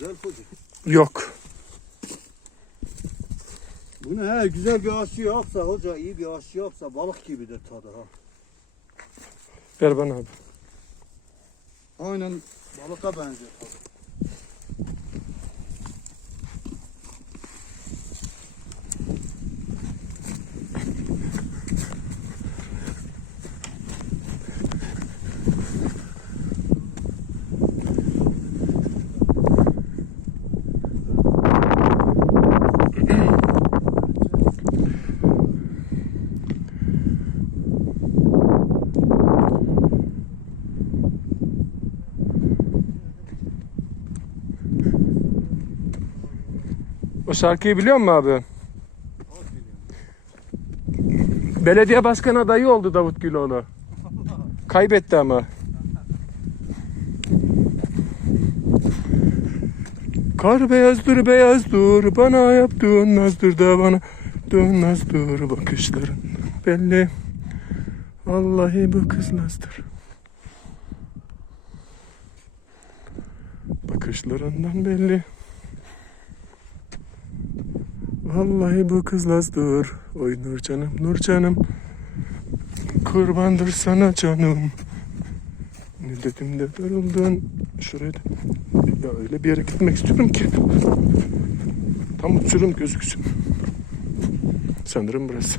Karpuz. Yok. Bu ne he güzel bir aşı yapsa hoca iyi bir aşı yapsa balık gibidir tadı ha. Ver bana abi. Aynen balıka benziyor tadı. O şarkıyı biliyor musun abi? Belediye başkan adayı oldu Davut Güloğlu. Kaybetti ama. Kar beyazdır beyazdır bana yaptığın nazdır da bana dön nazdır bakışların belli. Vallahi bu kız nazdır. Bakışlarından belli. Vallahi bu kız lazdır. Oy Nurcanım, Nurcanım. Kurbandır sana canım. Ne dedim de darıldın. Şuraya. Ya öyle bir yere gitmek istiyorum ki. Tam uçurum gözüksün. Sanırım burası.